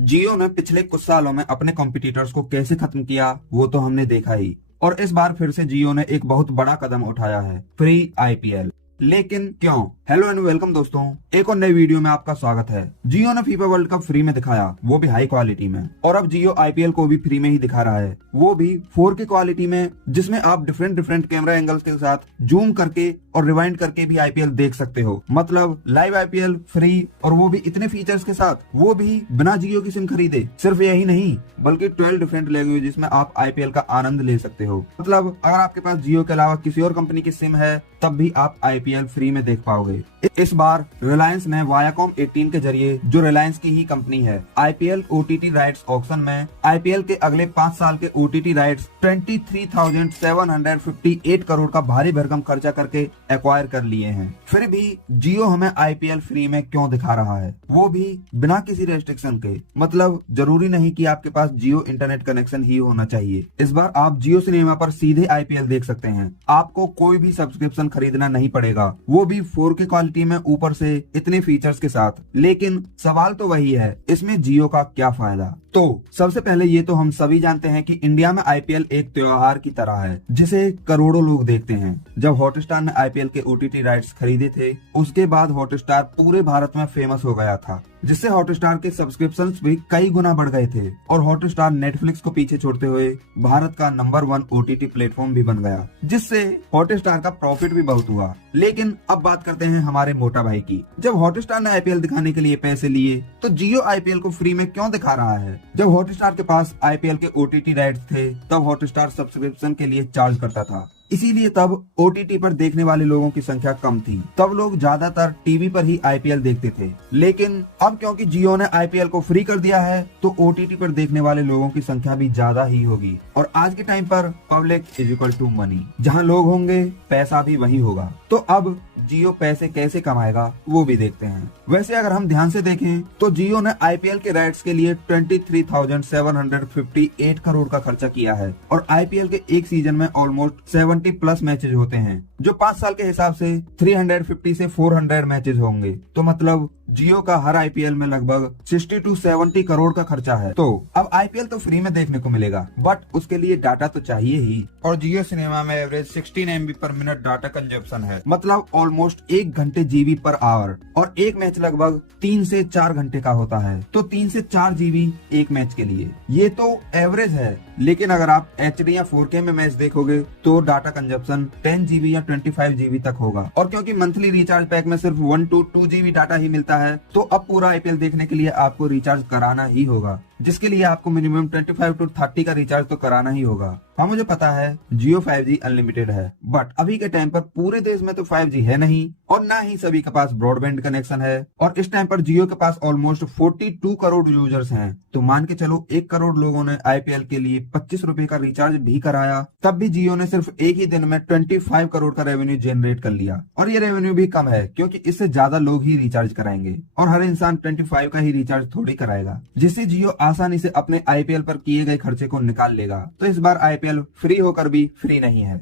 जियो ने पिछले कुछ सालों में अपने कॉम्पिटिटर्स को कैसे खत्म किया वो तो हमने देखा ही। और इस बार फिर से जियो ने एक बहुत बड़ा कदम उठाया है, फ्री आईपीएल। लेकिन क्यों? हेलो एंड वेलकम दोस्तों, एक और नई वीडियो में आपका स्वागत है। जियो ने फीफा वर्ल्ड कप फ्री में दिखाया, वो भी हाई क्वालिटी में। और अब जियो आईपीएल को भी फ्री में ही दिखा रहा है, वो भी 4K क्वालिटी में, जिसमें आप डिफरेंट कैमरा एंगल्स के साथ जूम करके और रिवाइंड करके भी आईपीएल देख सकते हो। मतलब लाइव आईपीएल फ्री, और वो भी इतने फीचर्स के साथ, वो भी बिना जियो की सिम खरीदे। सिर्फ यही नहीं, बल्कि 12 डिफरेंट लैंग्वेजेस में आप आईपीएल का आनंद ले सकते हो। मतलब अगर आपके पास जियो के अलावा किसी और कंपनी की सिम है, तब भी आप आईपीएल फ्री में देख पाओगे। इस बार रिलायंस ने वायाकॉम 18 के जरिए, जो रिलायंस की ही कंपनी है, आईपीएल ओटीटी राइट्स ऑक्शन में आईपीएल के अगले 5 साल के ओटीटी राइट्स 23,758 करोड़ का भारी भरकम खर्चा करके एक्वायर कर लिए हैं। फिर भी जियो हमें आईपीएल फ्री में क्यों दिखा रहा है, वो भी बिना किसी रेस्ट्रिक्शन के। मतलब जरूरी नहीं कि आपके पास जियो इंटरनेट कनेक्शन ही होना चाहिए। इस बार आप जियो सिनेमा पर सीधे आईपीएल देख सकते हैं। आपको कोई भी सब्सक्रिप्शन खरीदना नहीं पड़ेगा, वो भी 4K क्वालिटी में, ऊपर से इतने फीचर्स के साथ। लेकिन सवाल तो वही है, इसमें जियो का क्या फायदा? तो सबसे पहले ये तो हम सभी जानते हैं कि इंडिया में आईपीएल एक त्योहार की तरह है, जिसे करोड़ों लोग देखते हैं। जब हॉटस्टार ने आईपीएल के ओटीटी राइट्स खरीदे थे, उसके बाद हॉटस्टार पूरे भारत में फेमस हो गया था, जिससे हॉटस्टार के सब्सक्रिप्शंस भी कई गुना बढ़ गए थे। और हॉटस्टार नेटफ्लिक्स को पीछे छोड़ते हुए भारत का नंबर 1 ओटीटी प्लेटफॉर्म भी बन गया, जिससे हॉटस्टार का प्रॉफिट भी बहुत हुआ। लेकिन अब बात करते हैं हमारे मोटा भाई की। जब हॉटस्टार ने आईपीएल दिखाने के लिए पैसे लिए, तो जियो आईपीएल को फ्री में क्यों दिखा रहा है? जब हॉटस्टार के पास आईपीएल के ओटीटी राइट्स थे, तब हॉटस्टार सब्सक्रिप्शन के लिए चार्ज करता था। इसीलिए तब ओटीटी पर देखने वाले लोगों की संख्या कम थी। तब लोग ज्यादातर टीवी पर ही आईपीएल देखते थे। लेकिन अब क्योंकि जियो ने आईपीएल को फ्री कर दिया है, तो ओटीटी पर देखने वाले लोगों की संख्या भी ज्यादा ही होगी। और आज के टाइम पर public is equal to money, जहां लोग होंगे पैसा भी वही होगा। तो अब जियो पैसे कैसे कमाएगा, वो भी देखते हैं। वैसे अगर हम ध्यान से देखें, तो जियो ने आईपीएल के राइट्स के लिए 23,758 करोड़ का खर्चा किया है। और आईपीएल के एक सीजन में ऑलमोस्ट 70+ मैचेज होते हैं, जो 5 साल के हिसाब से 350 से 400 मैचेज होंगे। तो मतलब जियो का हर आईपीएल में लगभग 60 to 70 करोड़ का खर्चा है। तो अब आईपीएल तो फ्री में देखने को मिलेगा, बट उसके लिए डाटा तो चाहिए ही। और जियो सिनेमा में एवरेज 16 MB पर मिनट डाटा कंजप्शन है। मतलब ऑलमोस्ट 1 घंटे जीबी पर आवर। और एक मैच लगभग 3 से 4 घंटे का होता है, तो 3 से 4 जीबी एक मैच के लिए। ये तो एवरेज है, लेकिन अगर आप HD या 4K में मैच देखोगे, तो डाटा कंजप्शन 10 GB या 25 GB तक होगा। और क्योंकि मंथली रिचार्ज पैक में सिर्फ 1 to 2 GB डाटा ही मिलता है, तो अब पूरा आईपीएल देखने के लिए आपको रिचार्ज कराना ही होगा, जिसके लिए आपको मिनिमम 25 to 30 का रिचार्ज तो कराना ही होगा। हाँ, मुझे पता है जियो 5G अनलिमिटेड है, बट अभी के टाइम पर पूरे देश में तो 5G है नहीं, और ना ही सभी के पास ब्रॉडबैंड कनेक्शन है। और इस टाइम पर जियो के पास ऑलमोस्ट 42 करोड़ यूजर्स हैं। तो मान के चलो 1 करोड़ लोगों ने आईपीएल के लिए 25 रुपए का रिचार्ज भी कराया, तब भी जियो ने सिर्फ एक ही दिन में 25 करोड़ का रेवेन्यू जनरेट कर लिया। और ये रेवेन्यू भी कम है, क्योंकि इससे ज्यादा लोग ही रिचार्ज कराएंगे, और हर इंसान 25 का ही रिचार्ज थोड़ी कराएगा, जिससे जियो आसानी से अपने आईपीएल पर किए गए खर्चे को निकाल लेगा। तो इस बार आईपीएल फ्री होकर भी फ्री नहीं है।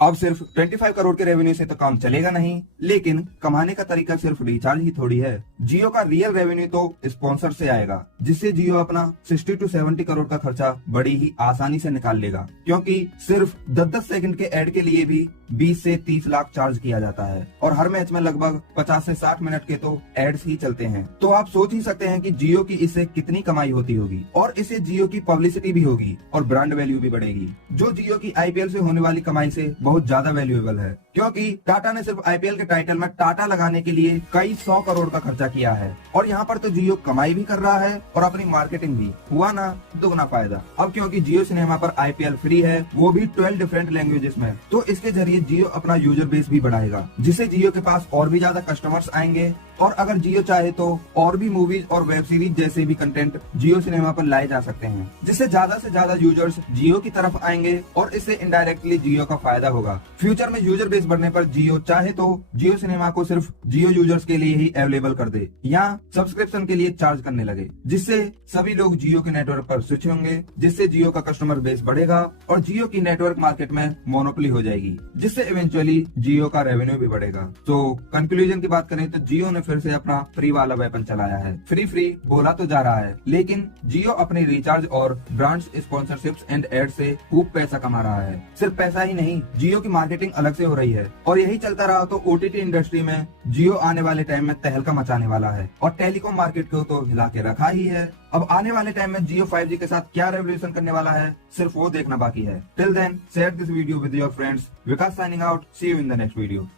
अब सिर्फ 25 करोड़ के रेवेन्यू से तो काम चलेगा नहीं, लेकिन कमाने का तरीका सिर्फ रिचार्ज ही थोड़ी है। जियो का रियल रेवेन्यू तो स्पॉन्सर से आएगा, जिससे जियो अपना 60 to 70 करोड़ का खर्चा बड़ी ही आसानी से निकाल लेगा। क्योंकि सिर्फ 10-10 सेकंड के एड के लिए भी 20 से 30 लाख चार्ज किया जाता है, और हर मैच में लगभग 50 से 60 मिनट के तो एड्स ही चलते हैं। तो आप सोच ही सकते हैं कि जियो की इससे कितनी कमाई होती होगी। और इससे जियो की पब्लिसिटी भी होगी, और ब्रांड वैल्यू भी बढ़ेगी, जो जियो की आईपीएल से होने वाली कमाई से बहुत ज्यादा वैल्यूएबल है। क्योंकि टाटा ने सिर्फ आईपीएल के टाइटल में टाटा लगाने के लिए कई 100 करोड़ का खर्चा किया है। और यहाँ पर तो जियो कमाई भी कर रहा है, और अपनी मार्केटिंग भी। हुआ ना दुगना फायदा। अब क्योंकि जियो सिनेमा पर आईपीएल फ्री है, वो भी 12 डिफरेंट लैंग्वेजेस में, तो इसके जरिए जियो अपना यूजर बेस भी बढ़ाएगा, जिससे जियो के पास और भी ज्यादा कस्टमर्स आएंगे। और अगर जियो चाहे तो और भी मूवीज और वेब सीरीज जैसे भी कंटेंट जियो सिनेमा पर लाए जा सकते हैं, जिससे ज्यादा से ज्यादा यूजर्स जियो की तरफ आएंगे, और इससे इनडायरेक्टली जियो का फायदा होगा। फ्यूचर में यूजर बेस बढ़ने पर जियो चाहे तो जियो सिनेमा को सिर्फ जियो यूजर्स के लिए ही अवेलेबल कर दे, या सब्सक्रिप्शन के लिए चार्ज करने लगे, जिससे सभी लोग जियो के नेटवर्क पर स्विच होंगे, जिससे जियो का कस्टमर बेस बढ़ेगा, और जियो की नेटवर्क मार्केट में मोनोपोली हो जाएगी, जिससे इवेंचुअली जियो का रेवेन्यू भी बढ़ेगा। तो कंक्लूजन की बात करें तो जियो ने फिर से अपना फ्री वाला वेपन चलाया है। फ्री बोला तो जा रहा है, लेकिन जियो अपने रिचार्ज और ब्रांड्स स्पॉन्सरशिप्स एंड एड से खूब पैसा कमा रहा है। सिर्फ पैसा ही नहीं, जियो की मार्केटिंग अलग से हो रही है और यही चलता रहा तो ओटीटी इंडस्ट्री में जियो आने वाले टाइम में तहलका मचाने वाला है और टेलीकॉम मार्केट को तो हिला के रखा ही है। अब आने वाले टाइम में जियो 5G के साथ क्या रेवोल्यूशन करने वाला है, सिर्फ वो देखना बाकी है। Till then share this video with your friends. Vikas signing out, see you in the next video.